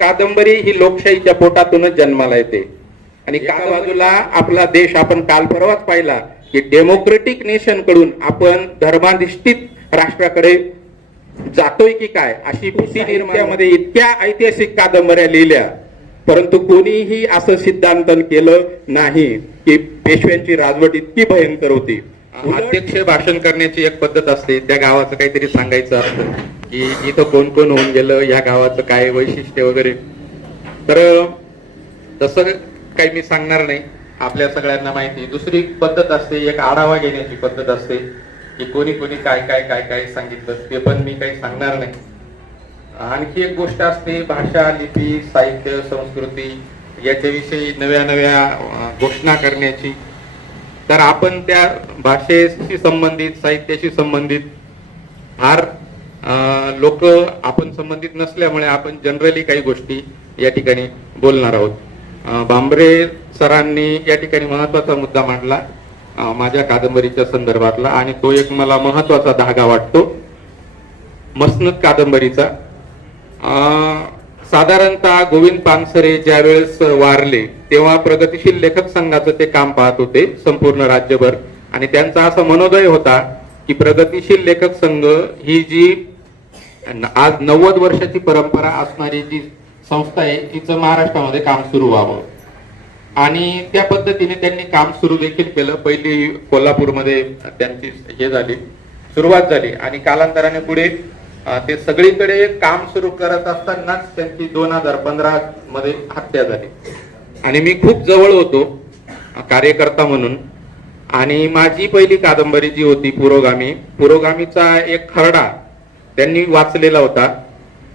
कादंबरी ही लोकशाहीच्या पोटातूनच जन्माला येते. आणि एका बाजूला आपला देश आपण काल परवाच पाहिला की डेमोक्रेटिक नेशन कडून आपण धर्माधिष्ठित राष्ट्राकडे जातोय की काय अशी भीती निर्माणामध्ये इतक्या ऐतिहासिक कादंबऱ्या लिहिल्या, परंतु कोणीही असं सिद्धांतन केलं नाही की पेशव्यांची राजवट इतकी भयंकर होती. अध्यक्ष भाषण करण्याची एक पद्धत असते, त्या गावाचं काहीतरी सांगायचं असतं की इथं कोण कोण होऊन गेलं, या गावाचं काय वैशिष्ट्य वगैरे. तर तसं काही मी सांगणार नाही, आपल्या सगळ्यांना माहिती. दुसरी पद्धत असते, एक आढावा घेण्याची पद्धत असते की कोणी कोणी काय काय काय काय सांगितलं, ते पण मी काही सांगणार नाही. आणखी एक गोष्ट असते, भाषा, लिपी, साहित्य, संस्कृती याच्याविषयी नव्या नव्या घोषणा करण्याची. तर आपण त्या भाषेशी संबंधित, साहित्याशी संबंधित फार लोक आपण संबंधित नसल्यामुळे आपण जनरली काही गोष्टी या ठिकाणी बोलणार आहोत. भांबरे सरांनी या ठिकाणी महत्वाचा मुद्दा मांडला माझ्या कादंबरीच्या संदर्भातला, आणि तो एक मला महत्वाचा धागा वाटतो मसनद कादंबरीचा. साधारणतः गोविंद पानसरे ज्या वेळेस वारले तेव्हा प्रगतिशील लेखक संघाचं ते काम पाहत होते संपूर्ण राज्यभर, आणि त्यांचा असा मनोदय होता की प्रगतिशील लेखक संघ ही जी आज 90 वर्षाची परंपरा असणारी जी संस्था आहे तिचं महाराष्ट्रामध्ये काम सुरू व्हावं, आणि त्या पद्धतीने त्यांनी काम सुरू देखील केलं. पहिली कोल्हापूरमध्ये त्यांची हे झाली, सुरुवात झाली, आणि कालांतराने पुढे ते सगळीकडे काम सुरू करत असतानाच त्यांची 2015 मध्ये हत्या झाली. आणि मी खूप जवळ होतो कार्यकर्ता म्हणून, आणि माझी पहिली कादंबरी जी होती पुरोगामीचा एक खरडा त्यांनी वाचलेला होता,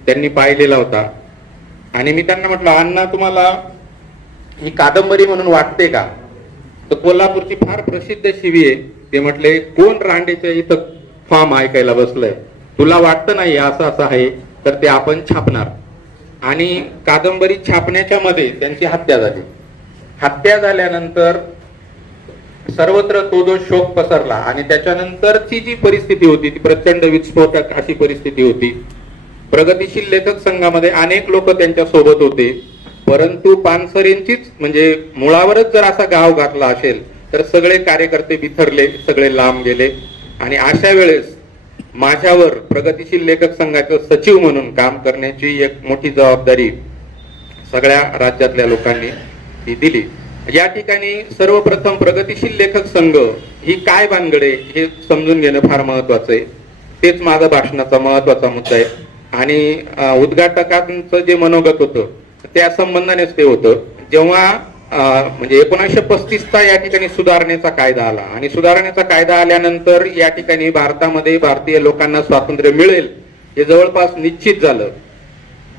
त्यांनी पाहिलेला होता. आणि मी त्यांना म्हटलं, अण्णा तुम्हाला ही कादंबरी म्हणून वाटते का? तर कोल्हापूरची फार प्रसिद्ध शिवी आहे. ते म्हटले, कोण रांडेच्या इथं फॉर्म ऐकायला बसलंय, तुला वाटतं नाही असं असं आहे तर ते आपण छापणार. आणि कादंबरी छापण्याच्या मध्ये त्यांची हत्या झाली. हत्या झाल्यानंतर सर्वत्र तो जो शोक पसरला, आणि त्याच्यानंतरची जी परिस्थिती होती ती प्रचंड विस्फोटक अशी परिस्थिती होती. प्रगतिशील लेखक संघामध्ये अनेक लोक त्यांच्या सोबत होते, परंतु पानसरेंचीच म्हणजे मुळावरच जर असा गाव घातला असेल तर सगळे कार्यकर्ते बिथरले, सगळे लांब गेले. आणि अशा वेळेस माझ्यावर प्रगतिशील लेखक संघाचं सचिव म्हणून काम करण्याची एक मोठी जबाबदारी सगळ्या राज्यातल्या लोकांनी ती दिली. या ठिकाणी सर्वप्रथम प्रगतिशील लेखक संघ ही काय भानगडे हे समजून घेणं फार महत्वाचं आहे. तेच माझा भाषणाचा महत्वाचा मुद्दा आहे. आणि उद्घाटकांचं जे मनोगत होतं त्या संबंधानेच ते होतं, जेव्हा म्हणजे 1935चा या ठिकाणी सुधारणेचा कायदा आला, आणि सुधारणेचा कायदा आल्यानंतर या ठिकाणी भारतामध्ये भारतीय लोकांना स्वातंत्र्य मिळेल हे जवळपास निश्चित झालं.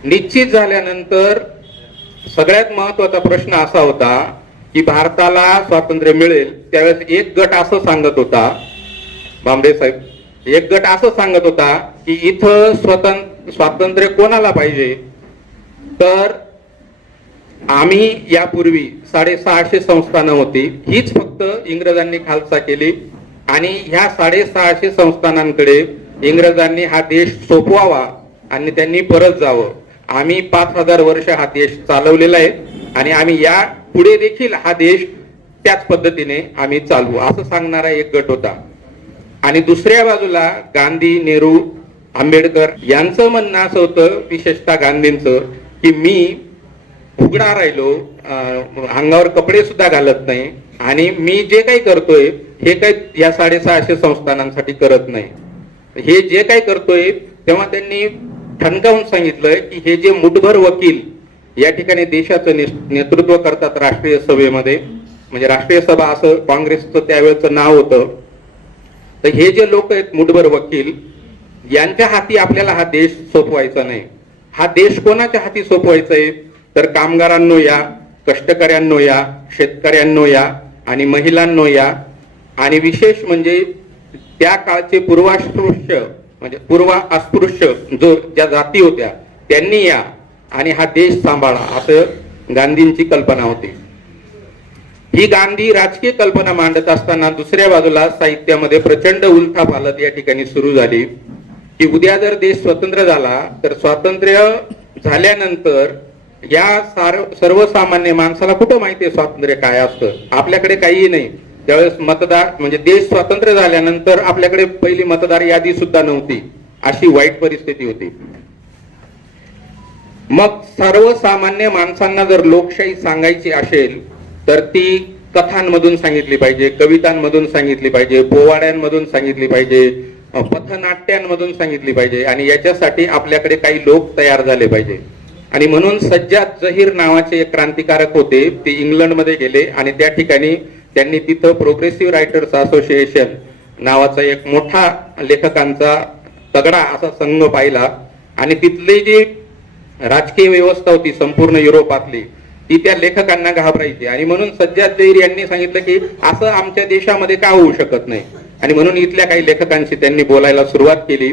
निश्चित झाल्यानंतर सगळ्यात महत्वाचा प्रश्न असा होता की भारताला स्वातंत्र्य मिळेल त्यावेळेस एक गट असं सांगत होता, भांबरे साहेब, एक गट असं सांगत होता की इथं स्वातंत्र्य कोणाला पाहिजे, तर आम्ही यापूर्वी 650 संस्थानं होती, हीच फक्त इंग्रजांनी खालसा केली, आणि ह्या 650 संस्थानांकडे इंग्रजांनी हा देश सोपवावा आणि त्यांनी परत जावं. आम्ही 5000 वर्ष हा देश चालवलेला आहे, आणि आम्ही या पुढे देखील हा देश त्याच पद्धतीने आम्ही चालवू, असं सांगणारा एक गट होता. आणि दुसऱ्या बाजूला गांधी, नेहरू, आंबेडकर यांचं म्हणणं असं होतं, विशेषतः गांधींचं, की मी उघडा राहिलो, अंगावर कपडे सुद्धा घालत नाही, आणि मी जे काही करतोय हे काही या 650 संस्थानांसाठी करत नाही. हे जे काही करतोय तेव्हा त्यांनी ठणकावून सांगितलंय की हे जे मुठभर वकील या ठिकाणी देशाचं नेतृत्व करतात राष्ट्रीय सभेमध्ये, म्हणजे राष्ट्रीय सभा असं काँग्रेसचं त्यावेळेचं नाव होतं, तर हे जे लोक आहेत मुठभर वकील, यांच्या हाती आपल्याला हा देश सोपवायचा नाही. हा देश कोणाच्या हाती सोपवायचा आहे, तर कामगारांनो या, कष्टकऱ्यांनो या, शेतकऱ्यांनो या, आणि महिलांनो या, आणि विशेष म्हणजे त्या काळचे पूर्वास्पृश्य म्हणजे पूर्व अस्पृश्य जो ज्या जाती होत्या त्यांनी या, आणि हा देश सांभाळा, असं गांधींची कल्पना होती. ही गांधी राजकीय कल्पना मांडत असताना दुसऱ्या बाजूला साहित्यामध्ये प्रचंड उलथापालथ या ठिकाणी सुरू झाली की उद्या जर देश स्वतंत्र झाला तर स्वातंत्र्य झाल्यानंतर या सर्वसामान्य माणसाला कुठं माहिती आहे स्वातंत्र्य काय असतं? आपल्याकडे काहीही नाही. त्यावेळेस मतदार म्हणजे देश स्वतंत्र झाल्यानंतर आपल्याकडे पहिली मतदार यादी सुद्धा नव्हती. अशी वाईट परिस्थिती होती. मग सर्वसामान्य माणसांना जर लोकशाही सांगायची असेल तर ती कथांमधून सांगितली पाहिजे, कवितांमधून सांगितली पाहिजे, पोवाड्यांमधून सांगितली पाहिजे, पथनाट्यांमधून सांगितली पाहिजे. आणि याच्यासाठी आपल्याकडे काही लोक तयार झाले पाहिजे. आणि म्हणून सज्जाद जहीर नावाचे एक क्रांतिकारक होते. ते इंग्लंडमध्ये गेले आणि त्या ठिकाणी त्यांनी तिथं प्रोग्रेसिव्ह रायटर्स असोसिएशन नावाचा एक मोठा लेखकांचा तगडा असा संघ पाहिला. आणि तिथली जी राजकीय व्यवस्था होती संपूर्ण युरोपातली ती त्या लेखकांना घाबरायची. आणि म्हणून सज्जाद जहीर यांनी सांगितलं की असं आमच्या देशामध्ये का होऊ शकत नाही. आणि म्हणून इथल्या काही लेखकांशी त्यांनी बोलायला सुरुवात केली.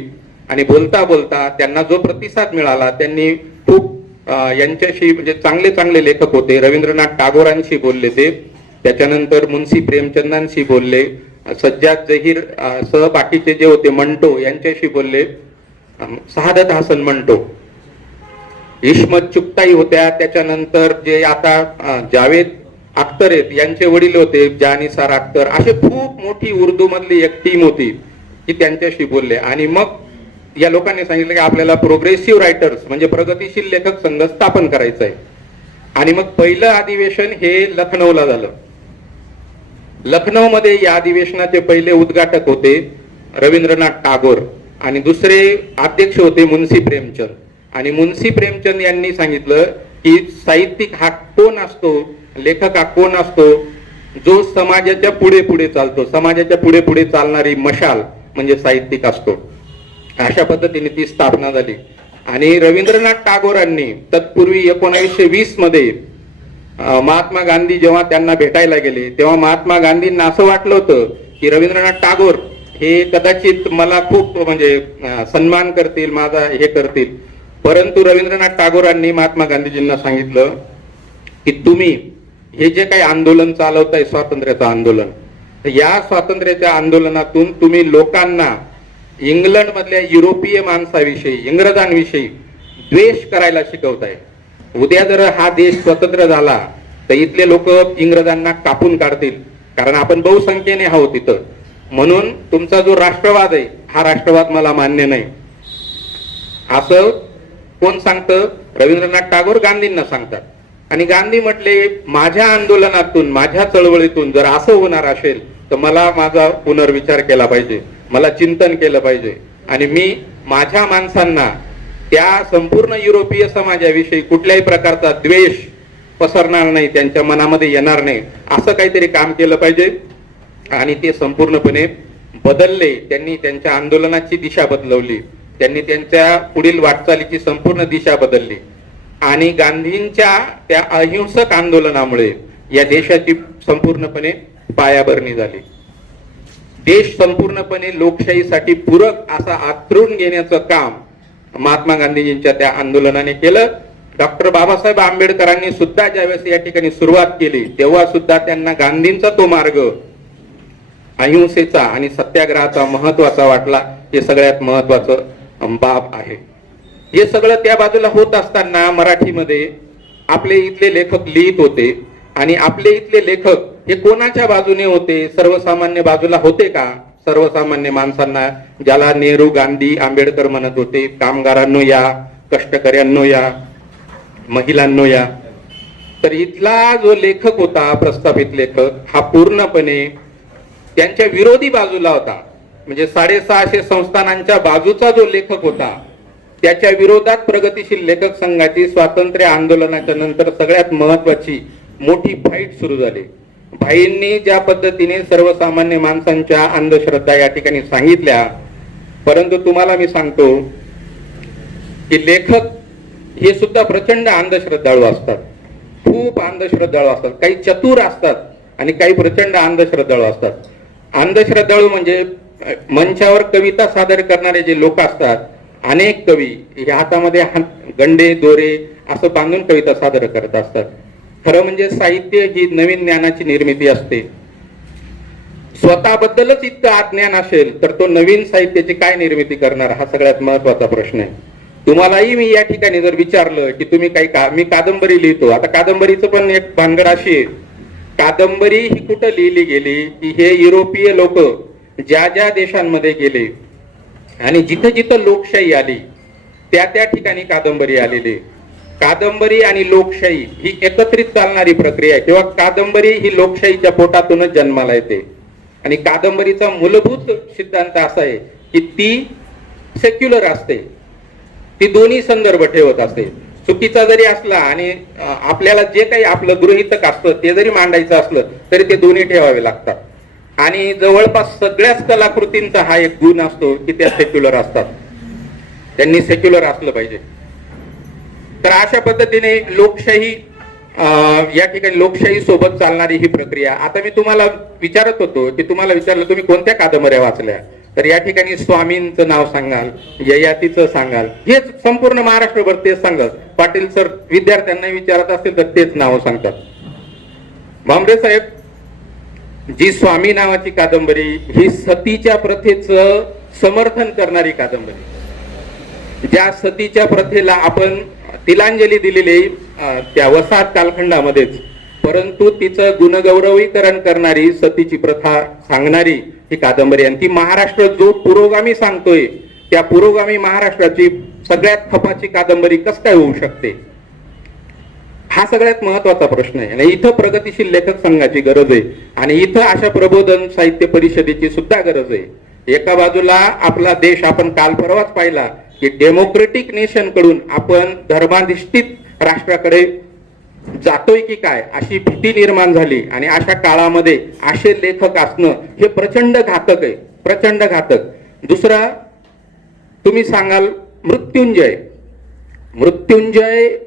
आणि बोलता बोलता त्यांना जो प्रतिसाद मिळाला त्यांनी खूप यांच्याशी म्हणजे चांगले चांगले लेखक होते. रवींद्रनाथ टागोरांशी बोलले ते, त्याच्यानंतर मुन्शी प्रेमचंदांशी बोलले, सज्जाद जहीर सह बाकीचे जे होते मंटो यांच्याशी बोलले, सहादत हसन मंटो, इस्मत चुगताई होत्या. त्याच्यानंतर जे आता जावेद अख्तर आहेत यांचे वडील होते जानिसार अख्तर. अशी खूप मोठी उर्दू मधली एक टीम होती की त्यांच्याशी बोलले. आणि मग या लोकांनी सांगितलं की आपल्याला प्रोग्रेसिव्ह रायटर्स म्हणजे प्रगतिशील लेखक संघ स्थापन करायचा आहे. आणि मग पहिलं अधिवेशन हे लखनौला झालं. लखनौ मध्ये या अधिवेशनाचे पहिले उद्घाटक होते रवींद्रनाथ टागोर आणि दुसरे अध्यक्ष होते मुन्शी प्रेमचंद. आणि मुन्शी प्रेमचंद यांनी सांगितलं की साहित्यिक हा कोण असतो, लेखक हा कोण असतो, जो समाजाच्या पुढे पुढे चालतो. समाजाच्या पुढे पुढे चालणारी मशाल म्हणजे साहित्यिक असतो. अशा पद्धतीने ती स्थापना झाली. आणि रवींद्रनाथ टागोरांनी तत्पूर्वी 1920 मध्ये महात्मा गांधी जेव्हा त्यांना भेटायला गेले तेव्हा महात्मा गांधींना असं वाटलं होतं की रवींद्रनाथ टागोर हे कदाचित मला खूप म्हणजे सन्मान करतील, माझा हे करतील. परंतु रवींद्रनाथ टागोरांनी महात्मा गांधीजींना सांगितलं की तुम्ही हे जे काही आंदोलन चालवताय स्वातंत्र्याचं आंदोलन, या स्वातंत्र्याच्या आंदोलनातून तुम्ही लोकांना इंग्लंड मधल्या युरोपीय माणसाविषयी, इंग्रजांविषयी द्वेष करायला शिकवताय. उद्या जर हा देश स्वतंत्र झाला तर इथले लोक इंग्रजांना कापून काढतील, कारण आपण बहुसंख्येने आहोत तिथं. म्हणून तुमचा जो राष्ट्रवाद आहे हा राष्ट्रवाद मला मान्य नाही. असं कोण सांगतं? रवींद्रनाथ टागोर गांधींना सांगतात. आणि गांधी म्हटले माझ्या आंदोलनातून, माझ्या चळवळीतून जर असं होणार असेल तर मला माझा पुनर्विचार केला पाहिजे, मला चिंतन केलं पाहिजे. आणि मी माझ्या माणसांना त्या संपूर्ण युरोपीय समाजाविषयी कुठल्याही प्रकारचा द्वेष पसरणार नाही, त्यांच्या मनामध्ये येणार नाही, असं काहीतरी काम केलं पाहिजे. आणि ते संपूर्णपणे बदलले. त्यांनी त्यांच्या आंदोलनाची दिशा बदलवली, त्यांनी त्यांच्या पुढील वाटचालीची संपूर्ण दिशा बदलली. आणि गांधींच्या त्या अहिंसक आंदोलनामुळे या देशाची संपूर्णपणे पायाभरणी झाली. देश संपूर्णपणे लोकशाहीसाठी पूरक असा आथरून घेण्याचं काम महात्मा गांधीजींच्या त्या आंदोलनाने केलं. डॉक्टर बाबासाहेब आंबेडकरांनी सुद्धा ज्यावेळेस या ठिकाणी सुरुवात केली तेव्हा सुद्धा त्यांना गांधींचा तो मार्ग अहिंसेचा आणि सत्याग्रहाचा महत्वाचा वाटला. हे सगळ्यात महत्वाचं बाब आहे. हे सगळं त्या बाजूला होत असताना मराठीमध्ये आपले इथले लेखक लिहित होते. आणि आपले इथले लेखक हे कोणाच्या बाजूने होते? सर्वसामान्य बाजूला होते का? सर्वसामान्य माणसांना, ज्याला नेहरू, गांधी, आंबेडकर म्हणत होते, कामगारांनो या, कष्टकऱ्यांनो या, महिलांनो या. तर इथला जो लेखक होता, प्रस्थापित लेखक, हा पूर्णपणे त्यांच्या विरोधी बाजूला होता. म्हणजे 650 संस्थानांच्या बाजूचा जो लेखक होता त्याच्या विरोधात प्रगतिशील लेखक संघाची स्वातंत्र्य आंदोलनाच्या नंतर सगळ्यात महत्वाची मोठी फाईट सुरू झाली. भाईंनी ज्या पद्धतीने सर्वसामान्य माणसांच्या अंधश्रद्धा या ठिकाणी सांगितल्या, परंतु तुम्हाला मी सांगतो की लेखक हे सुद्धा प्रचंड अंधश्रद्धाळू असतात, खूप अंधश्रद्धाळू असतात. काही चतुर असतात आणि काही प्रचंड अंधश्रद्धाळू असतात. अंधश्रद्धाळू म्हणजे मंचावर कविता सादर करणारे जे लोक असतात, अनेक कवी हे हातामध्ये गंडे दोरे असं बांधून कविता सादर करत असतात. खरं म्हणजे साहित्य ही नवीन ज्ञानाची निर्मिती असते. स्वतःबद्दलच इतकं अज्ञान असेल तर तो नवीन साहित्याची काय निर्मिती करणार, हा सगळ्यात महत्वाचा प्रश्न आहे. तुम्हालाही मी या ठिकाणी जर विचारलं की तुम्ही मी कादंबरी लिहितो, आता कादंबरीचं पण एक भानगड अशी आहे, कादंबरी ही कुठं लिहिली गेली की हे युरोपीय लोक ज्या ज्या देशांमध्ये गेले आणि जिथं जिथं लोकशाही आली त्या त्या ठिकाणी कादंबरी आलेली. कादंबरी आणि लोकशाही ही एकत्रित चालणारी प्रक्रिया आहे, किंवा कादंबरी ही लोकशाहीच्या पोटातूनच जन्माला येते. आणि कादंबरीचा मूलभूत सिद्धांत असा आहे की ती सेक्युलर असते, ती दोन्ही संदर्भ ठेवत असते. चुकीचा जरी असला आणि आपल्याला जे काही आपलं गृहीतक असतं ते जरी मांडायचं असलं तरी ते दोन्ही ठेवावे लागतात. आणि जवळपास सगळ्याच कलाकृतींचा हा एक गुण असतो की त्या सेक्युलर असतात, त्यांनी सेक्युलर असलं पाहिजे. तर अशा पद्धतीने लोकशाही, या ठिकाणी लोकशाही सोबत चालणारी ही प्रक्रिया. आता मी तुम्हाला विचारत होतो की तुम्हाला विचारलं तुम्ही कोणत्या कादंबऱ्या वाचल्या, तर या ठिकाणी स्वामींचं नाव सांगाल, ययातीचं सांगाल, हेच संपूर्ण महाराष्ट्रभर तेच सांगत. पाटील सर विद्यार्थ्यांना विचारत असतील तर तेच नाव सांगतात. भामरे साहेब, जी स्वामी नावाची कादंबरी ही सतीच्या प्रथेचं समर्थन करणारी कादंबरी, ज्या सतीच्या प्रथेला आपण तिलांजली दिलेली त्या वसाहत कालखंडामध्येच, परंतु तिचं गुणगौरवीकरण करणारी, सतीची प्रथा सांगणारी ही कादंबरी. आणि ती महाराष्ट्र जो पुरोगामी सांगतोय त्या पुरोगामी महाराष्ट्राची सगळ्यात खपाची कादंबरी कस काय होऊ शकते, हा सगळ्यात महत्वाचा प्रश्न आहे. आणि इथं प्रगतीशील लेखक संघाची गरज आहे आणि इथं अशा प्रबोधन साहित्य परिषदेची सुद्धा गरज आहे. एका बाजूला आपला देश आपण काल परवाच पाहिला की डेमोक्रेटिक नेशन कडून आपण धर्माधिष्ठित राष्ट्राकडे जातोय की काय अशी भीती निर्माण झाली. आणि अशा काळामध्ये असे लेखक असणं हे प्रचंड घातक आहे, प्रचंड घातक. दुसरा तुम्ही सांगाल मृत्युंजय, मृत्युंजय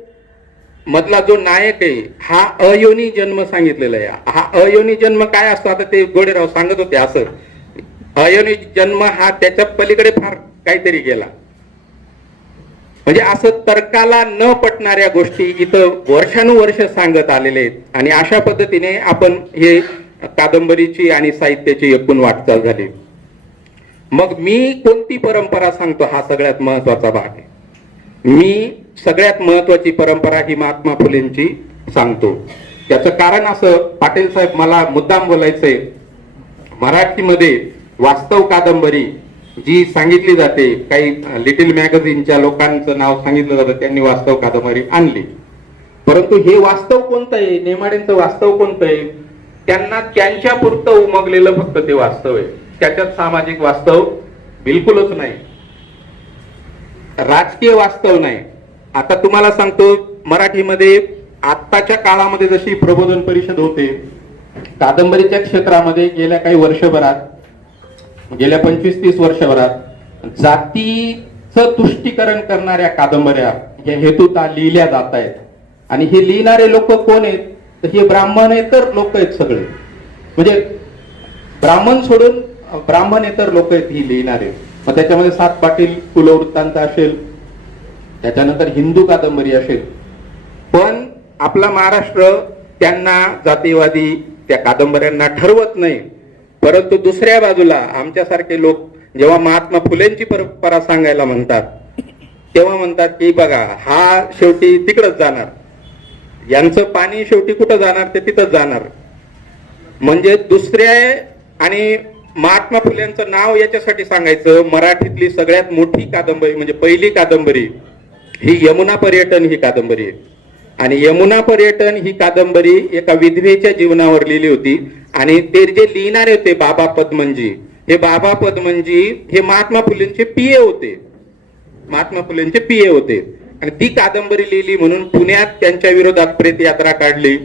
मधला जो नायक आहे हा अयोनी जन्म सांगितलेला आहे. हा अयोनी जन्म काय असतो आता ते गोडेराव सांगत होते. असं अयोनी जन्म हा त्याच्या पलीकडे फार काहीतरी गेला. म्हणजे असं तर्काला न पटणाऱ्या गोष्टी इथं वर्षानुवर्ष सांगत आलेले आहेत. आणि अशा पद्धतीने आपण हे कादंबरीची आणि साहित्याची एकूण वाटचाल झाली. मग मी कोणती परंपरा सांगतो हा सगळ्यात महत्वाचा भाग आहे. मी सगळ्यात महत्वाची परंपरा ही महात्मा फुलेंची सांगतो. त्याचं कारण असं, पाटील साहेब मला मुद्दाम बोलायचंय, मराठीमध्ये वास्तव कादंबरी जी सांगितली जाते, काही लिटिल मॅगझिनच्या लोकांचं नाव सांगितलं जातं, त्यांनी वास्तव कादंबरी आणली. परंतु हे वास्तव कोणतं आहे, नेमाड्यांचं वास्तव कोणतं आहे, त्यांना त्यांच्या पुरतं उमगलेलं फक्त ते वास्तव आहे. त्याच्यात सामाजिक वास्तव बिलकुलच नाही, राजकीय वास्तव नाही. आता तुम्हाला सांगतो, मराठीमध्ये आत्ताच्या काळामध्ये जशी प्रबोधन परिषद होते, कादंबरीच्या क्षेत्रामध्ये गेल्या काही वर्षभरात, गेल्या 25-30 वर्षभरात जातीचं तुष्टीकरण करणाऱ्या कादंबऱ्या या हेतूता लिहिल्या जात आहेत. आणि हे लिहिणारे लोक कोण आहेत, तर हे ब्राह्मणेतर लोक आहेत सगळे. म्हणजे ब्राह्मण सोडून ब्राह्मणेतर लोक आहेत ही लिहिणारे. मग त्याच्यामध्ये 7 पाटील कुलवृत्तांत असेल, त्याच्यानंतर हिंदू कादंबरी असेल. पण आपला महाराष्ट्र त्यांना जातीवादी त्या कादंबऱ्यांना ठरवत नाही. परंतु दुसऱ्या बाजूला आमच्यासारखे लोक जेव्हा महात्मा फुलेंची परंपरा सांगायला म्हणतात तेव्हा म्हणतात की बघा हा शेवटी तिकडच जाणार, यांचं पाणी शेवटी कुठं जाणार ते तिथंच जाणार. म्हणजे दुसऱ्या, आणि महात्मा फुलेंचं नाव याच्यासाठी सांगायचं, मराठीतली सगळ्यात मोठी कादंबरी म्हणजे पहिली कादंबरी ही यमुना पर्यटन ही कादंबरी आहे. आणि यमुना पर्यटन ही कादंबरी एका विधवेच्या जीवनावर लिहिली होती. आणि ते जे लिहिणारे होते बाबा पद्मनजी, हे बाबा पद्मनजी हे महात्मा फुलेंचे पीए होते, महात्मा फुलेंचे पीए होते. आणि ती कादंबरी लिहिली म्हणून पुण्यात त्यांच्या विरोधात प्रेत यात्रा काढली,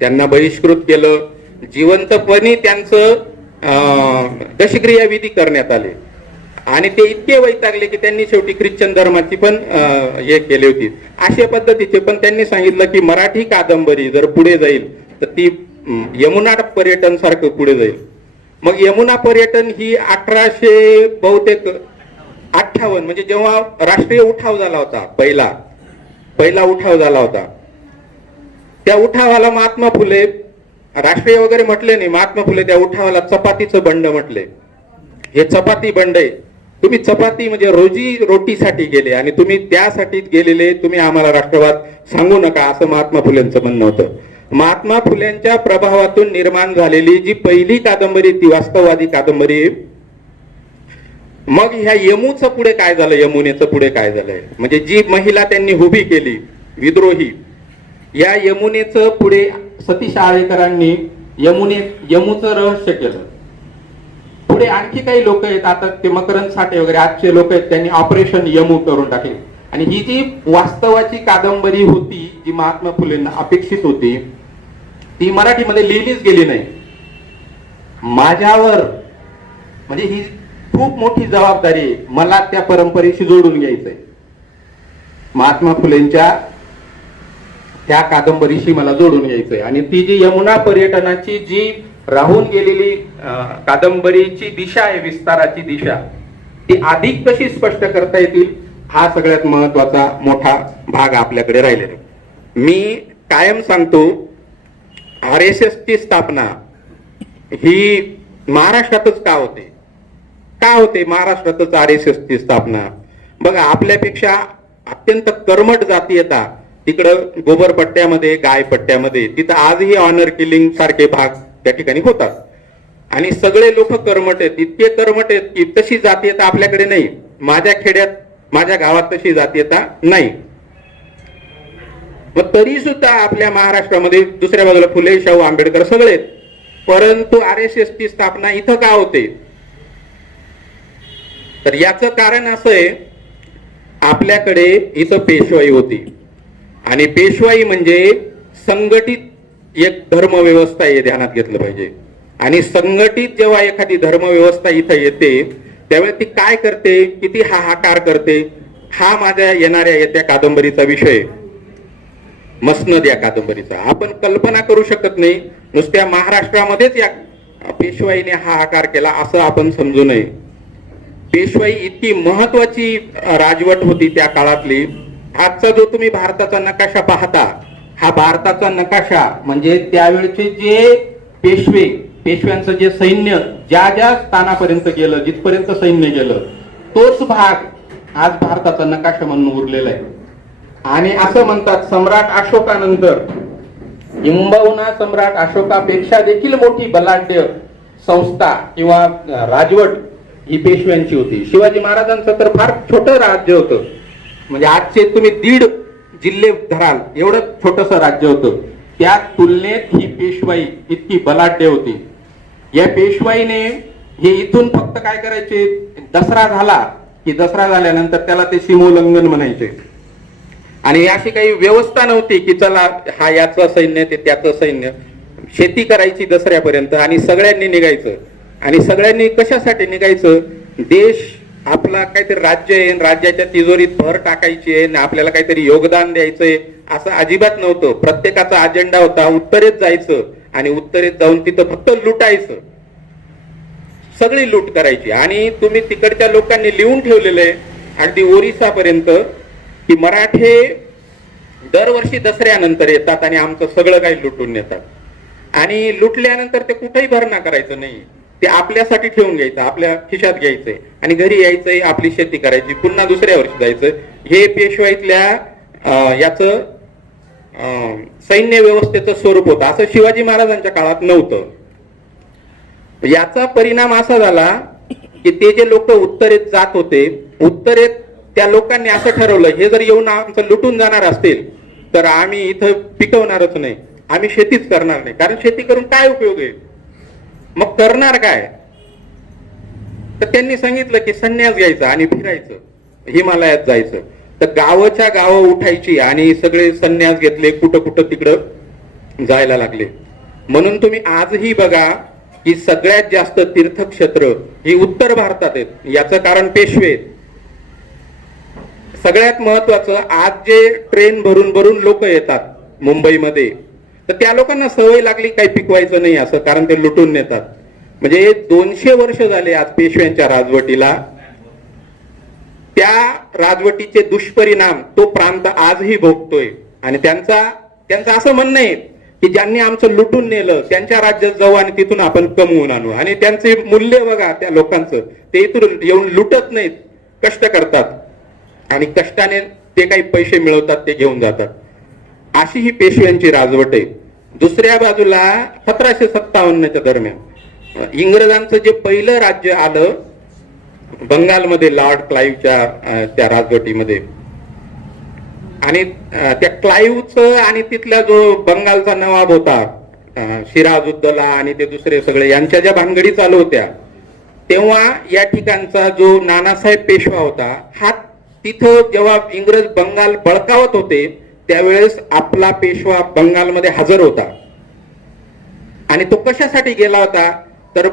त्यांना बहिष्कृत केलं, जिवंतपणी त्यांचं दशक्रिया विधी करण्यात आले. आणि ते इतके वैतागले की त्यांनी शेवटी ख्रिश्चन धर्माची पण हे केली होती. अशा पद्धतीचे पण त्यांनी सांगितलं की मराठी कादंबरी जर पुढे जाईल तर ती यमुना पर्यटन सारखं पुढे जाईल. मग यमुना पर्यटन ही 1858 म्हणजे जेव्हा राष्ट्रीय उठाव झाला होता, पहिला उठाव झाला होता, त्या उठावाला महात्मा फुले, राष्ट्रीय वगैरे म्हटले नाही, महात्मा फुले त्या उठावाला चपातीचं बंड म्हटले. हे चपाती बंड आहे. तुम्ही चपाती म्हणजे रोजी रोटीसाठी गेले आणि तुम्ही त्यासाठी गेलेले, तुम्ही आम्हाला राष्ट्रवाद सांगू नका, असं महात्मा फुलेंचं म्हणणं होतं. महात्मा फुलेंच्या प्रभावातून निर्माण झालेली जी पहिली कादंबरी, ती वास्तववादी कादंबरी. मग ह्या यमूचं पुढे काय झालं, यमुनेचं पुढे काय झालंय, म्हणजे जी महिला त्यांनी उभी केली विद्रोही, या यमुनेचं पुढे सतीश आळेकरांनी यमूचं रहस्य केलं. पुढे आणखी काही लोक आहेत, आता ते मकरंद साठे वगैरे आजचे लोक आहेत, त्यांनी ऑपरेशन यमू करून टाकले. आणि ही जी वास्तवाची कादंबरी होती, जी महात्मा फुलेंना अपेक्षित होती, ती मराठीमध्ये लिहिलीच गेली नाही. माझ्यावर म्हणजे ही खूप मोठी जबाबदारी आहे, मला त्या परंपरेशी जोडून घ्यायचंय. महात्मा फुलेंच्या त्या कादंबरीशी मला जोडून घ्यायचंय. आणि ती जी यमुना पर्यटनाची जी राहून गेलेली कादंबरीची दिशा आहे, विस्ताराची दिशा, ती अधिक कशी स्पष्ट करता येतील, हा सगळ्यात महत्वाचा मोठा भाग आपल्याकडे राहिलेला. मी कायम सांगतो, RSS ची स्थापना ही महाराष्ट्रातच का होते, का होते महाराष्ट्रातच RSS ची स्थापना? बघा, आपल्यापेक्षा अत्यंत कर्मठ जाती येतात तिकडं गोबरपट्ट्यामध्ये, गायपट्ट्यामध्ये, तिथं आजही ऑनर किलिंग सारखे भाग त्या ठिकाणी होतात. आणि सगळे लोक कर्मठ आहेत, इतके कर्मठ आहेत की तशी जातीयता आपल्याकडे नाही. माझ्या खेड्यात, माझ्या गावात तशी जातीयता नाही. मग तरी सुद्धा आपल्या महाराष्ट्रामध्ये दुसऱ्या बाजूला फुले, शाहू, आंबेडकर सगळे आहेत. परंतु RSS ची स्थापना इथं का होते? तर याचं कारण असं आहे, आपल्याकडे इथं पेशवाई होती. आणि पेशवाई म्हणजे संघटित एक धर्मव्यवस्था हे ध्यानात घेतलं पाहिजे. आणि संघटित जेव्हा एखादी धर्मव्यवस्था इथं येते, त्यावेळेस ती काय करते, किती हाहाकार करते, हा माझ्या येत्या कादंबरीचा विषय, मसनद या कादंबरीचा. आपण कल्पना करू शकत नाही, नुसत्या महाराष्ट्रामध्येच या पेशवाईने हाहाकार केला असं आपण समजू नये. पेशवाई इतकी महत्वाची राजवट होती त्या काळातली. आजचा जो तुम्ही भारताचा नकाशा पाहता, हा भारताचा नकाशा म्हणजे त्यावेळचे जे पेशव्यांचं जे सैन्य ज्या ज्या स्थानापर्यंत गेलं, जिथपर्यंत सैन्य गेलं, तोच भाग आज भारताचा नकाशा म्हणून उरलेला आहे. आणि असं म्हणतात, सम्राट अशोकानंतर किंबहुना सम्राट अशोकापेक्षा देखील मोठी बलाढ्य संस्था किंवा राजवट ही पेशव्यांची होती. शिवाजी महाराजांचं तर फार छोटं राज्य होतं, म्हणजे आजचे तुम्ही 1.5 जिल्हे धराल एवढं छोटस राज्य होतं. त्या तुलनेत ही पेशवाई इतकी बलाढ्य होती. या पेशवाईने हे इथून फक्त काय करायचे, दसरा झाला की दसरा झाल्यानंतर त्याला ते सीमोल्लंघन म्हणायचे. आणि अशी काही व्यवस्था नव्हती की चला हा याचं सैन्य ते त्याचं सैन्य. शेती करायची दसऱ्यापर्यंत आणि सगळ्यांनी निघायचं. आणि सगळ्यांनी कशासाठी निघायचं, देश आपला काहीतरी राज्य आहे, राज्याच्या तिजोरीत भर टाकायची आहे, आपल्याला काहीतरी योगदान द्यायचंय, असं अजिबात नव्हतं. प्रत्येकाचा अजेंडा होता उत्तरेत जायचं आणि उत्तरेत जाऊन तिथं फक्त लुटायचं, सगळी लूट करायची. आणि तुम्ही तिकडच्या लोकांनी लिहून ठेवलेलं आहे अगदी ओरिसापर्यंत की मराठे दरवर्षी दसऱ्यानंतर येतात आणि आमचं सगळं काही लुटून नेतात. आणि लुटल्यानंतर ते कुठेही भरणा करायचं नाही, ते आपल्यासाठी ठेवून घ्यायचं, आपल्या खिशात घ्यायचंय आणि घरी यायचंय, आपली शेती करायची, पुन्हा दुसऱ्या वर्षी जायचं. हे पेशवाईतल्या याचं सैन्य व्यवस्थेचं स्वरूप होतं. असं शिवाजी महाराजांच्या काळात नव्हतं. याचा परिणाम असा झाला की ते जे लोक उत्तरेत जात होते, उत्तरेत त्या लोकांनी असं ठरवलं, हे जर येऊन आमचं लुटून जाणार असतील तर आम्ही इथं पिकवणारच नाही, आम्ही शेतीच करणार नाही. कारण शेती करून काय उपयोग आहे, मग करणार काय? तर त्यांनी सांगितलं की संन्यास घ्यायचा आणि फिरायचं, हिमालयात जायचं. तर गावाच्या गावं उठायची आणि सगळे संन्यास घेतले, कुठं कुठं तिकडं जायला लागले. म्हणून तुम्ही आजही बघा की सगळ्यात जास्त तीर्थक्षेत्र ही उत्तर भारतात आहेत. याचं कारण पेशवे आहेत. सगळ्यात महत्वाचं, आज जे ट्रेन भरून भरून लोक येतात मुंबईमध्ये, तर त्या लोकांना सवय लागली काही पिकवायचं नाही असं, कारण ते लुटून नेतात. म्हणजे 200 वर्ष झाले आज पेशव्यांच्या राजवटीला. त्या राजवटीचे दुष्परिणाम तो प्रांत आजही भोगतोय. आणि त्यांचं असं म्हणणं आहे की ज्यांनी आमचं लुटून नेलं त्यांच्या राज्यात जाऊ आणि तिथून आपण कमवून आणू. आणि त्यांचे मूल्य बघा त्या लोकांचं, ते इथून येऊन लुटत नाहीत, कष्ट करतात आणि कष्टाने ते काही पैसे मिळवतात ते घेऊन जातात. अशी ही पेशव्यांची राजवट आहे. दुसऱ्या बाजूला 1757च्या दरम्यान इंग्रजांचं जे पहिलं राज्य आलं बंगालमध्ये, लॉर्ड क्लाईव्हच्या त्या राजवटीमध्ये, आणि त्या क्लाईव्हचं आणि तिथला जो बंगालचा नवाब होता सिराजुद्दौला आणि ते दुसरे सगळे, यांच्या ज्या भानगडी चालू होत्या, तेव्हा या ठिकाणचा जो नानासाहेब पेशवा होता, हा तिथं जेव्हा इंग्रज बंगाल बळकावत होते त्यावेळेस आपला पेशवा बंगालमध्ये हजर होता. आणि तो कशासाठी गेला होता तर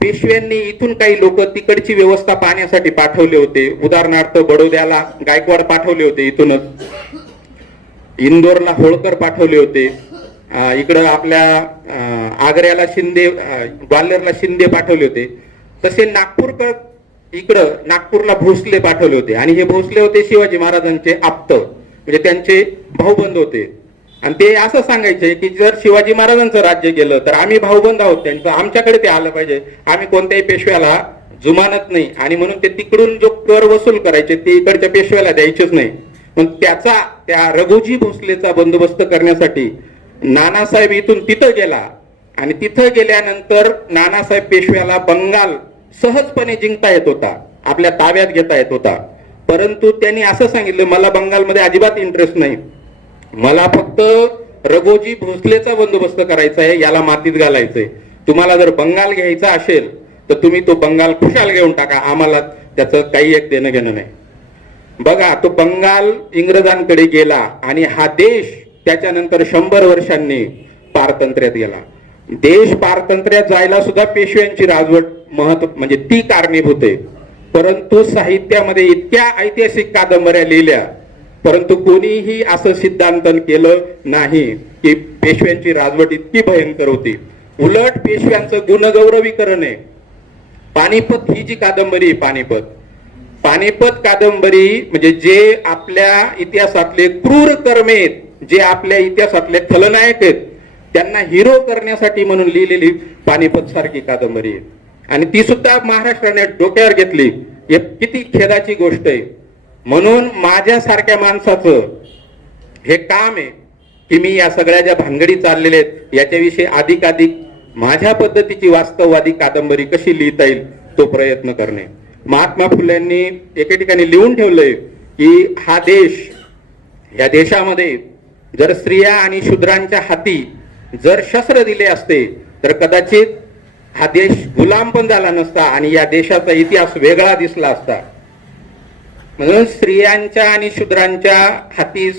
पेशव्यांनी इथून काही लोक तिकडची व्यवस्था पाहण्यासाठी पाठवले होते. उदाहरणार्थ बडोद्याला गायकवाड पाठवले होते, इथूनच इंदोरला होळकर पाठवले होते, इकडं आपल्या आग्र्याला शिंदे, ग्वाल्हेरला शिंदे पाठवले होते. तसे नागपूरकर इकडं नागपूरला भोसले पाठवले होते. आणि हे भोसले होते शिवाजी महाराजांचे आप्त, म्हणजे त्यांचे भाऊबंद होते. आणि ते असं सांगायचे की जर शिवाजी महाराजांचं राज्य गेलं तर आम्ही भाऊबंद आहोत त्यांचं, आमच्याकडे ते आलं पाहिजे, आम्ही कोणत्याही पेशव्याला जुमानत नाही. आणि म्हणून ते तिकडून जो कर वसूल करायचे ते इकडच्या पेशव्याला द्यायचेच नाही. पण त्याचा, त्या रघुजी भोसलेचा बंदोबस्त करण्यासाठी नानासाहेब इथून तिथं गेला. आणि तिथं गेल्यानंतर नानासाहेब पेशव्याला बंगाल सहजपणे जिंकता येत होता, आपल्या ताब्यात घेता येत होता. परंतु त्यांनी असं सांगितलं, मला बंगालमध्ये अजिबात इंटरेस्ट नाही, मला फक्त रघोजी भोसलेचा बंदोबस्त करायचा आहे, याला मातीत घालायचंय. तुम्हाला जर बंगाल घ्यायचा असेल तर तुम्ही तो बंगाल खुशाल घेऊन टाका, आम्हाला त्याचं काही एक देणं घेणं नाही. बघा, तो बंगाल इंग्रजांकडे गेला आणि हा देश त्याच्यानंतर 100 वर्षांनी पारतंत्र्यात गेला. देश पारतंत्र्यात जायला सुद्धा पेशव्यांची राजवट म्हणजे ती कारणीभूत आहे. परंतु साहित्यामध्ये इतक्या ऐतिहासिक कादंबऱ्या लिहिल्या, परंतु कोणीही असं सिद्धांतन केलं नाही की पेशव्यांची राजवट इतकी भयंकर होती. उलट पेशव्यांचं गुणगौरवीकरण आहे. पानिपत ही जी कादंबरी आहे, पानिपत कादंबरी म्हणजे जे आपल्या इतिहासातले क्रूर कर्मे आहेत, जे आपल्या इतिहासातले खलनायक आहेत, त्यांना हिरो करण्यासाठी म्हणून लिहिलेली पानिपत सारखी कादंबरी आहे. आणि ती सुद्धा महाराष्ट्राने डोक्यावर घेतली. हे किती खेदाची गोष्ट आहे. म्हणून माझ्यासारख्या माणसाचं हे काम आहे की मी या सगळ्या ज्या भानगडी चाललेल्या आहेत याच्याविषयी अधिकाधिक माझ्या पद्धतीची वास्तववादी कादंबरी कशी लिहिता येईल तो प्रयत्न करणे. महात्मा फुलेंनी एके ठिकाणी लिहून ठेवलंय की हा देश, या देशामध्ये जर स्त्रिया आणि शूद्रांच्या हाती जर शस्त्र दिले असते तर कदाचित हा देश गुलाम पण झाला नसता आणि या देशाचा इतिहास वेगळा दिसला असता. म्हणून स्त्रियांच्या आणि शूद्रांच्या हाती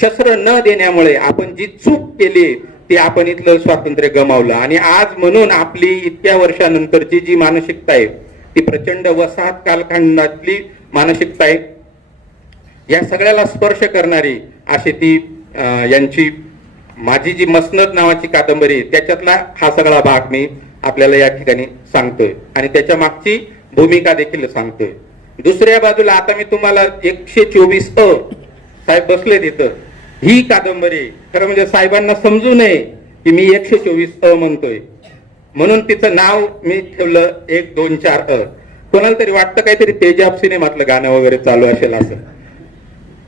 शस्त्र न देण्यामुळे आपण जी चूक केली ती आपण इथलं स्वातंत्र्य गमावलं. आणि आज म्हणून आपली इतक्या वर्षानंतरची जी मानसिकता आहे ती प्रचंड वसाहत कालखंडातली मानसिकता आहे. या सगळ्याला स्पर्श करणारी अशी ती यांची माझी जी मसनद नावाची कादंबरी आहे त्याच्यातला हा सगळा भाग मी आपल्याला या ठिकाणी सांगतोय आणि त्याच्या मागची भूमिका देखील सांगतोय. दुसऱ्या बाजूला आता मी तुम्हाला 124 साहेब बसले तिथं, ही कादंबरी खरं म्हणजे साहेबांना समजू नये की मी 124 म्हणतोय म्हणून तिचं नाव मी ठेवलं 1 2 4 कोणाला तरी वाटतं काहीतरी तेजाब सिनेमातलं गाणं वगैरे चालू असेल असं.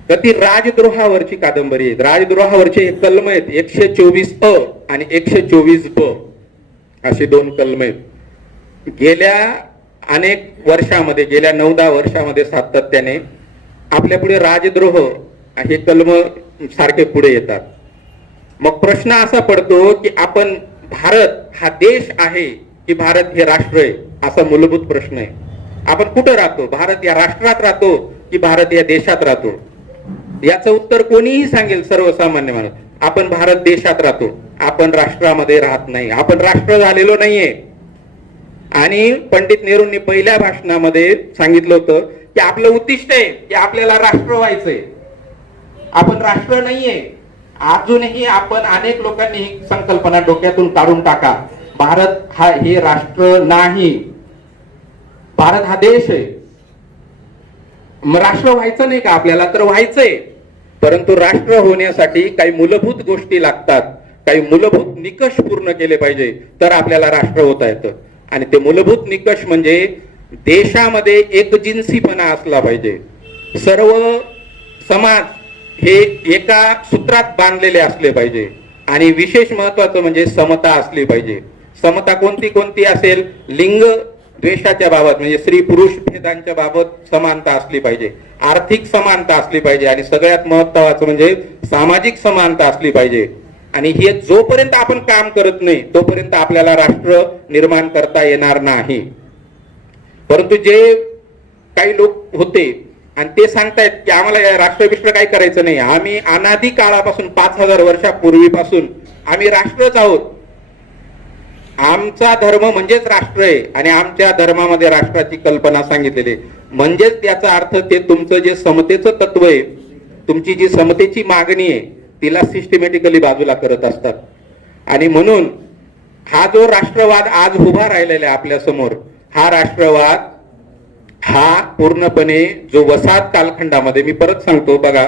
तर ती राजद्रोहावरची कादंबरी आहे. राजद्रोहावरचे एक कलम आहेत 124 आणि 124 असे 2 कलम आहेत. गेल्या अनेक वर्षामध्ये, गेल्या 9-10 वर्षामध्ये सातत्याने आपल्या पुढे राजद्रोह हे कलम सारखे पुढे येतात. मग प्रश्न असा पडतो की आपण भारत हा देश आहे की भारत हे राष्ट्र आहे, असा मूलभूत प्रश्न आहे. आपण कुठं राहतो? भारत या राष्ट्रात राहतो की भारत या देशात राहतो? याचं उत्तर कोणीही सांगेल, सर्वसामान्य माणूस. आपण भारत देशात राहतो, आपण राष्ट्रामध्ये राहत नाही, आपण राष्ट्र झालेलो नाहीये. आणि पंडित नेहरूंनी पहिल्या भाषणामध्ये सांगितलं होतं की आपलं उद्दिष्ट आहे की आपल्याला राष्ट्र व्हायचंय, आपण राष्ट्र नाहीये. अजूनही आपण अनेक लोकांनी ही संकल्पना डोक्यातून काढून टाका. भारत हा हे राष्ट्र नाही, भारत हा देश आहे. मग राष्ट्र व्हायचं नाही का आपल्याला? तर व्हायचंय, परंतु राष्ट्र होण्यासाठी काही मूलभूत गोष्टी लागतात. काही मूलभूत निकष पूर्ण केले पाहिजे तर आपल्याला राष्ट्र होता येतं. आणि ते मूलभूत निकष म्हणजे देशामध्ये एकजिन्सीपणा असला पाहिजे. सर्व समाज हे एका सूत्रात बांधलेले असले पाहिजे. आणि विशेष महत्वाचं म्हणजे समता असली पाहिजे. समता कोणती कोणती असेल? लिंग द्वेषाच्या बाबत म्हणजे स्त्री पुरुष भेदांच्या बाबत समानता असली पाहिजे, आर्थिक समानता असली पाहिजे आणि सगळ्यात महत्वाचं म्हणजे सामाजिक समानता असली पाहिजे. आणि हे जोपर्यंत आपण काम करत नाही तोपर्यंत आपल्याला राष्ट्र निर्माण करता येणार नाही. परंतु जे काही लोक होते आणि ते सांगतायत की आम्हाला राष्ट्रभिष्ट काही करायचं नाही, आम्ही अनादी काळापासून 5000 वर्षापूर्वीपासून आम्ही राष्ट्रच आहोत, आमचा धर्म म्हणजेच राष्ट्र आहे आणि आमच्या धर्मामध्ये राष्ट्राची कल्पना सांगितलेली. म्हणजेच त्याचा अर्थ ते तुमचं जे समतेचं तत्व आहे, तुमची जी समतेची मागणी आहे तिला सिस्टमॅटिकली बाजूला करत असतात. आणि म्हणून हा जो राष्ट्रवाद आज उभा राहिलेला आहे आपल्या समोर, हा राष्ट्रवाद हा पूर्णपणे जो वसाहत कालखंडामध्ये, मी परत सांगतो बघा,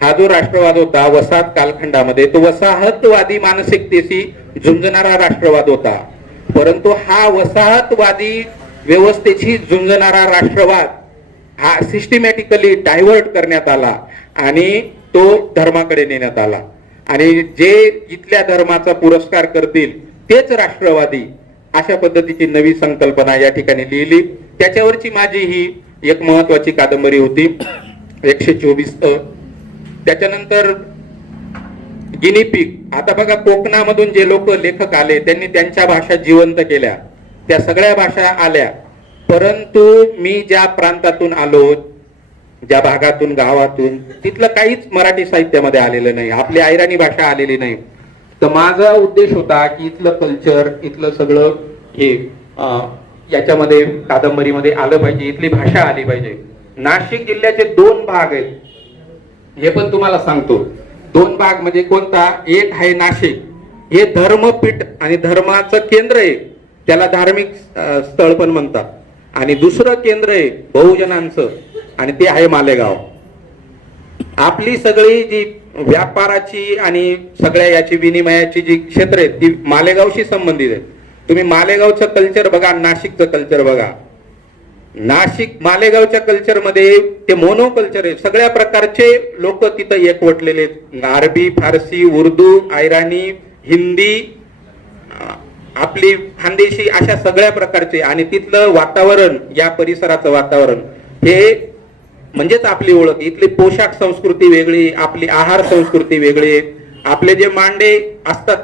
हा जो राष्ट्रवाद होता वसाहत कालखंडामध्ये तो वसाहतवादी मानसिकतेशी झुंजणारा राष्ट्रवाद होता. परंतु हा वसाहतवादी व्यवस्थेशी झुंजणारा राष्ट्रवाद हा सिस्टमॅटिकली डायव्हर्ट करण्यात आला आणि तो धर्माकडे नेण्यात आला. आणि जे इथल्या धर्माचा पुरस्कार करतील तेच राष्ट्रवादी, अशा पद्धतीची नवी संकल्पना या ठिकाणी लिहिली. त्याच्यावरची माझी ही एक महत्वाची कादंबरी होती 124. त्याच्यानंतर गिनीपिग. आता बघा, कोकणामधून जे लोक लेखक आले त्यांनी त्यांच्या भाषा जिवंत केल्या, त्या सगळ्या भाषा आल्या. परंतु मी ज्या प्रांतातून आलो, ज्या भागातून, गावातून, तिथलं काहीच मराठी साहित्यामध्ये आलेलं नाही, आपली आयराणी भाषा आलेली नाही. तर माझा उद्देश होता की इथलं कल्चर, इथलं सगळं हे याच्यामध्ये कादंबरीमध्ये आलं पाहिजे, इथली भाषा आली पाहिजे. नाशिक जिल्ह्याचे 2 भाग आहेत, हे पण तुम्हाला सांगतो. 2 भाग म्हणजे कोणता? एक आहे नाशिक, हे धर्मपीठ आणि धर्माचं केंद्र आहे, त्याला धार्मिक स्थळ पण म्हणतात. आणि दुसरं केंद्र आहे बहुजनांचं आणि ते आहे मालेगाव. आपली सगळी जी व्यापाराची आणि सगळ्या याची विनिमयाची जी क्षेत्र आहेत ती मालेगावशी संबंधित आहेत. तुम्ही मालेगावचं कल्चर बघा, नाशिकचं कल्चर बघा. नाशिक मालेगावच्या कल्चरमध्ये ते मोनो कल्चर आहे, सगळ्या प्रकारचे लोक तिथं एकवटलेले आहेत. अरबी, फारसी, उर्दू, आयराणी, हिंदी, आपली खानदेशी, अशा सगळ्या प्रकारचे. आणि तिथलं वातावरण, या परिसराचं वातावरण हे म्हणजेच आपली ओळख. इथली पोशाख संस्कृती वेगळी, आपली आहार संस्कृती वेगळी. आपले जे मांडे असतात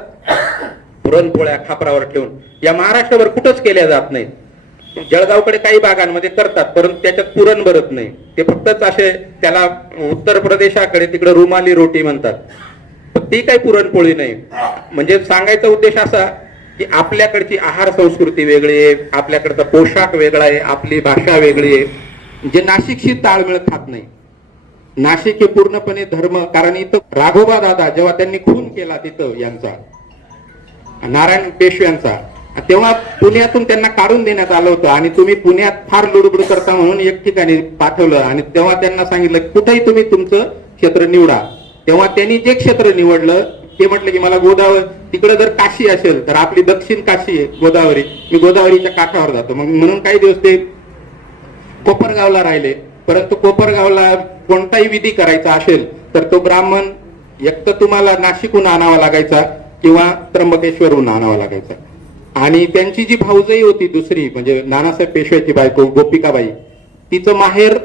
पुरणपोळ्या खापरावर ठेवून, या महाराष्ट्रावर कुठंच केल्या जात नाहीत. जळगावकडे काही भागांमध्ये करतात परंतु त्याच्यात पुरण भरत नाही, ते फक्तच असे, त्याला उत्तर प्रदेशाकडे तिकडे रुमाली रोटी म्हणतात, ती काही पुरणपोळी नाही. म्हणजे सांगायचा उद्देश असा की आपल्याकडची आहार संस्कृती वेगळी आहे, आपल्याकडचा पोशाख वेगळा आहे, आपली भाषा वेगळी आहे, जे नाशिकशी ताळमेळ खात नाही. नाशिक हे पूर्णपणे धर्म, कारण इथं राघोबा दादा जेव्हा त्यांनी खून केला तिथं यांचा, नारायण पेशव्यांचा, तेव्हा पुण्यातून त्यांना काढून देण्यात आलं होतं. आणि तुम्ही पुण्यात फार लुडबुड करता म्हणून एक ठिकाणी पाठवलं आणि तेव्हा त्यांना सांगितलं कुठेही तुम्ही तुमचं क्षेत्र निवडा. तेव्हा त्यांनी जे क्षेत्र निवडलं ते म्हटलं की मला गोदावरी, तिकडे जर काशी असेल तर आपली दक्षिण काशी आहे गोदावरी, मी गोदावरीच्या काठावर जातो. मग म्हणून काही दिवस ते कोपरगावला राहिले. परंतु कोपरगावला कोणताही विधी करायचा असेल तर तो ब्राह्मण एक तर तुम्हाला नाशिकहून आणावा लागायचा किंवा त्र्यंबकेश्वरहून आणावा लागायचा. आणि त्यांची जी भाऊजाई होती दुसरी, म्हणजे नानासाहेब पेशव्याची बायको गोपिकाबाई, तिचं माहेर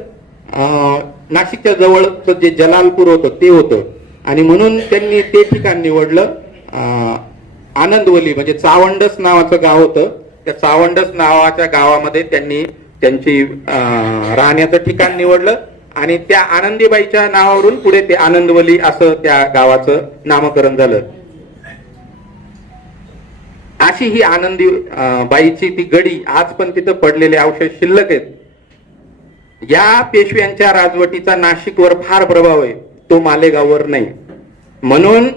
नाशिकच्या जवळचं जे जलालपूर होतं ते होतं. आणि म्हणून त्यांनी ते ठिकाण निवडलं, आनंदवली, म्हणजे चावंडस नावाचं गाव होतं. त्या चावंडस नावाच्या गावामध्ये त्यांनी त्यांची राहण्याचं ठिकाण निवडलं आणि त्या आनंदीबाईच्या नावावरून पुढे ते आनंदवली असं त्या गावाचं नामकरण झालं. अशी ही आनंदी बाईची ती गडी आज पण तिथं पडलेले अवशेष शिल्लक आहेत. या पेशव्यांच्या राजवटीचा नाशिकवर फार प्रभाव आहे, तो मालेगाववर नाही. म्हणून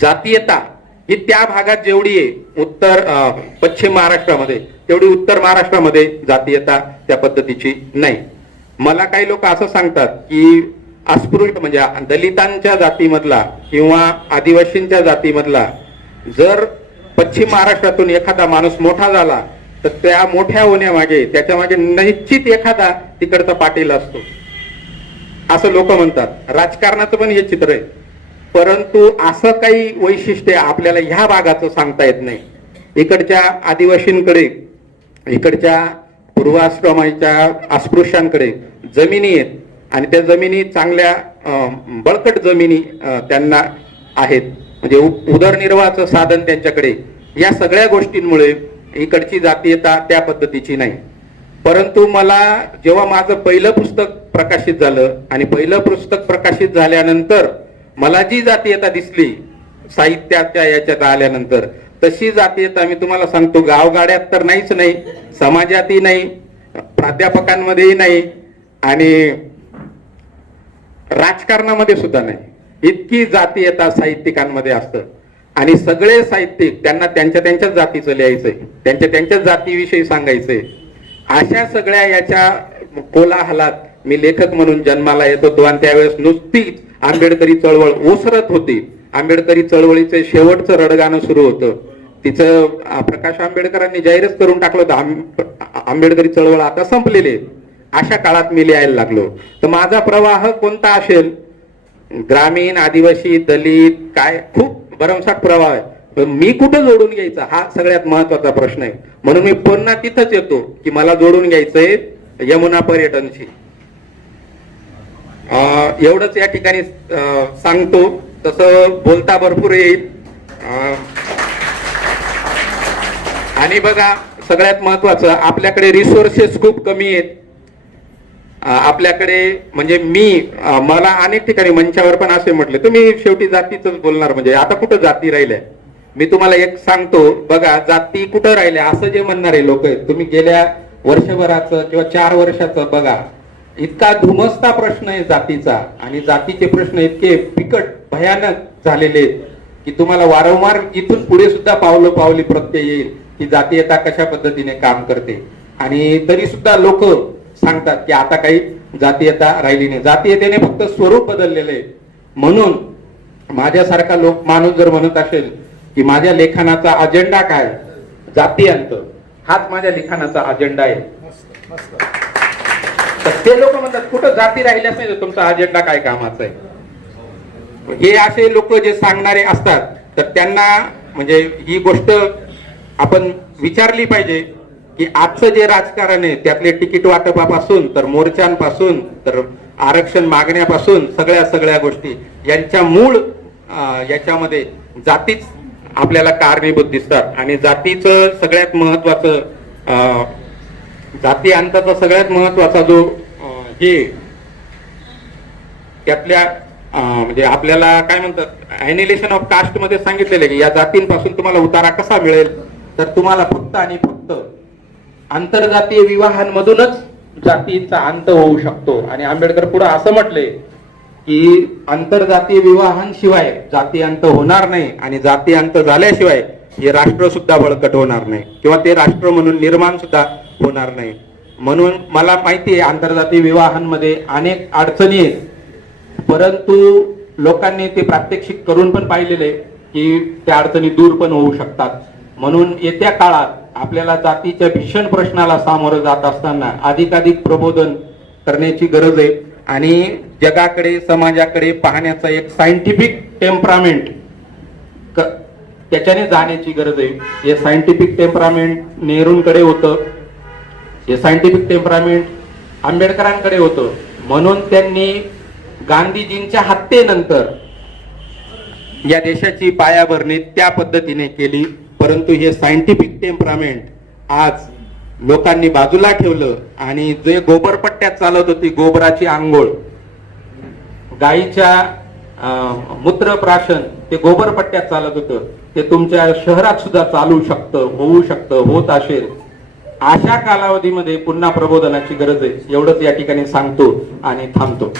जातीयता ही त्या भागात जेवढी आहे पश्चिम महाराष्ट्रामध्ये, तेवढी उत्तर महाराष्ट्रामध्ये जातीयता त्या पद्धतीची नाही. मला काही लोक असं सांगतात की अस्पृश्य म्हणजे दलितांच्या जातीमधला किंवा आदिवासींच्या जातीमधला जर पश्चिम महाराष्ट्रातून एखादा माणूस मोठा झाला तर त्या मोठ्या होण्यामागे त्याच्या मागे निश्चित एखादा तिकडचा पाटील असतो असं लोक म्हणतात. राजकारणाचं पण हे चित्र आहे. परंतु असं काही वैशिष्ट्य आपल्याला ह्या भागाचं सांगता येत नाही. इकडच्या आदिवासींकडे, इकडच्या पूर्वाश्रमाच्या अस्पृश्यांकडे जमिनी आहेत आणि त्या जमिनी चांगल्या बळकट जमिनी त्यांना आहेत, म्हणजे उदरनिर्वाहाचं साधन त्यांच्याकडे. या सगळ्या गोष्टींमुळे इकडची जातीयता त्या पद्धतीची नाही. परंतु मला जेव्हा माझं पहिलं पुस्तक प्रकाशित झालं आणि पहिलं पुस्तक प्रकाशित झाल्यानंतर मला जी जातीयता दिसली साहित्याच्या याच्यात आल्यानंतर, तशी जातीयता मी तुम्हाला सांगतो गावगाड्यात तर नाहीच नाही, समाजातही नाही, प्राध्यापकांमध्येही नाही आणि राजकारणामध्ये सुद्धा नाही. इतकी जातीयता साहित्यिकांमध्ये असतं आणि सगळे साहित्यिक त्यांना त्यांच्या त्यांच्याच जातीचं लिहायचंय, त्यांच्या त्यांच्याच जातीविषयी सांगायचंय. अशा सगळ्या याच्या कोलाहलात मी लेखक म्हणून जन्माला येत होतो आणि त्यावेळेस नुसतीच आंबेडकरी चळवळ ओसरत होती. आंबेडकरी चळवळीचे शेवटचं रडगाणं सुरू होतं. तिचं प्रकाश आंबेडकरांनी जाहीरच करून टाकलं होतं, आंबेडकरी चळवळ आता संपलेली. अशा काळात मी लिहायला लागलो. तर माझा प्रवाह कोणता असेल, ग्रामीण, आदिवासी, दलित, काय खूप भरमसाठ प्रवाह आहे. मी कुठं जोडून घ्यायचा हा सगळ्यात महत्वाचा प्रश्न आहे. म्हणून मी पुन्हा तिथंच येतो की मला जोडून घ्यायचंय यमुना पर्यटनशी. एवढंच या ठिकाणी सांगतो. तसं बोलता भरपूर येईल. आणि बघा सगळ्यात महत्वाचं, आपल्याकडे रिसोर्सेस खूप कमी आहेत. आपल्याकडे म्हणजे मला अनेक ठिकाणी मंचावर पण असे म्हटले, तुम्ही शेवटी जातीच बोलणार, म्हणजे आता कुठं जाती राहिल्या. मी तुम्हाला एक सांगतो, बघा जाती कुठं राहिल्या असं जे म्हणणारे लोक आहेत, तुम्ही गेल्या वर्षभराचं किंवा 4 वर्षाचं बघा, इतका धुमसता प्रश्न आहे जातीचा आणि जातीचे प्रश्न इतके बिकट भयानक झालेले आहेत की तुम्हाला वारंवार इथून पुढे सुद्धा पावली प्रत्यय येईल की जातीयता कशा पद्धतीने काम करते. आणि तरी सुद्धा लोक सांगतात की आता काही जातीयता राहिली नाही. जातीयतेने फक्त स्वरूप बदललेलं आहे. म्हणून माझ्यासारखा माणूस जर म्हणत असेल की माझ्या लेखनाचा अजेंडा काय, जातीयांत, हाच माझ्या लिखाणाचा अजेंडा आहे, तर ते लोक म्हणतात कुठं जाती राहिल्याच नाही, तुमचा अजेंडा काय कामाचा आहे. हे असे लोक जे सांगणारे असतात तर त्यांना म्हणजे ही गोष्ट आपण विचारली पाहिजे की आजचं जे राजकारण आहे त्यातले तिकीट वाटपापासून तर मोर्चांपासून तर आरक्षण मागण्यापासून सगळ्या गोष्टी यांच्या मूळ याच्यामध्ये जातीच आपल्याला कारणीभूत दिसतात. आणि जातीचं सगळ्यात महत्वाचं, जाती अंताचा सगळ्यात महत्वाचा जो हे त्यातल्या म्हणजे आपल्याला काय म्हणतात, ॲनिलेशन ऑफ कास्ट मध्ये सांगितलेलं की या जातींपासून तुम्हाला उतारा कसा मिळेल, तर तुम्हाला फक्त आणि फक्त आंतरजातीय विवाहांमधूनच जातीचा अंत होऊ शकतो. आणि आंबेडकर पुढे असं म्हटले की आंतरजातीय विवाहांशिवाय जाती अंत होणार नाही आणि जाती अंत झाल्याशिवाय हे राष्ट्र सुद्धा बळकट होणार नाही किंवा ते राष्ट्र म्हणून निर्माण सुद्धा होणार नाही. म्हणून मला माहिती आहे आंतरजातीय विवाहांमध्ये अनेक अडचणी आहेत, परंतु लोकांनी ते प्रात्यक्षिक करून पण पाहिलेले की त्या अडचणी दूर पण होऊ शकतात. म्हणून येत्या काळात आपल्याला जातीच्या भीषण प्रश्नाला सामोरं जात असताना अधिकाधिक प्रबोधन करण्याची गरज आहे आणि जगाकडे, समाजाकडे पाहण्याचा एक सायंटिफिक टेम्परामेंट त्याच्याने जाण्याची गरज आहे. हे सायंटिफिक टेम्परामेंट नेहरूंकडे होतं, हे सायंटिफिक टेम्परामेंट आंबेडकरांकडे होतं. म्हणून त्यांनी गांधीजींच्या हत्येनंतर या देशाची पायाभरणी त्या पद्धतीने केली. परंतु हे सायंटिफिक टेम्परामेंट आज लोकांनी बाजूला ठेवलं आणि जे गोबरपट्ट्यात चालत होती, गोबराची आंघोळ, गायीच्या मूत्रप्राशन, ते गोबरपट्ट्यात चालत होतं, ते तुमच्या शहरात सुद्धा चालू शकतं, होऊ शकतं, होत असेल. अशा कालावधीमध्ये पुन्हा प्रबोधनाची गरज आहे. एवढंच या ठिकाणी सांगतो आणि थांबतो.